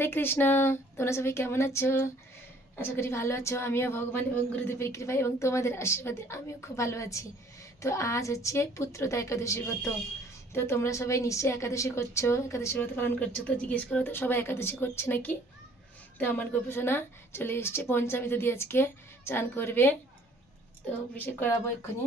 হরে কৃষ্ণ তোমরা সবাই কেমন আছো? আশা করি ভালো আছো। আমিও ভগবান এবং গুরুদেবের কৃপা এবং তোমাদের আশীর্বাদে আমিও খুব ভালো আছি। তো আজ হচ্ছে পুত্রতা একাদশীর ব্রত। তো তোমরা সবাই নিশ্চয়ই একাদশী করছ একাদশী ব্রত পালন করছ তো জিজ্ঞেস করো তো সবাই একাদশী করছে নাকি? তো আমার গোপসোনা চলে এসছে, পঞ্চামৃত দিয়ে আজকে চান করবে। তো অভিষেক করাবো এক্ষুনি।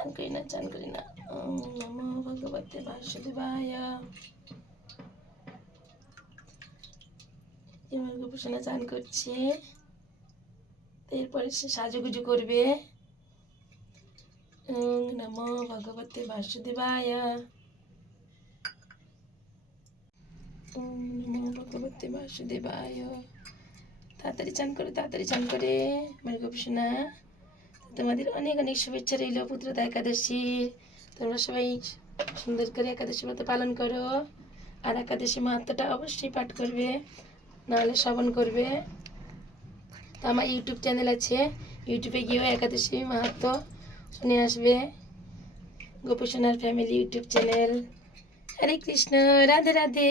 চান করি না চান করি না নমো ভগবতে বাসুদেবায়। চান করছে। এরপরে সে সাজুগুজু করবে। নমো ভগবতে বাসুদেবায়। নমো ভগবতে বাসুদেবায়। তাড়াতাড়ি চান করে, তাড়াতাড়ি চান করে, আমার তোমাদের অনেক অনেক শুভেচ্ছা রইল পুত্রতা একাদশী। তোমরা সবাই সুন্দর করে একাদশী মতো পালন করো। আর একাদশী মাহাত্মটা অবশ্যই পাঠ করবে, নাহলে শ্রবণ করবে। তো আমার ইউটিউব চ্যানেল আছে, ইউটিউবে গিয়েও একাদশী মাহাত্ম শুনে আসবে। গোপসোনার family YouTube channel. Hare Krishna, Radhe Radhe.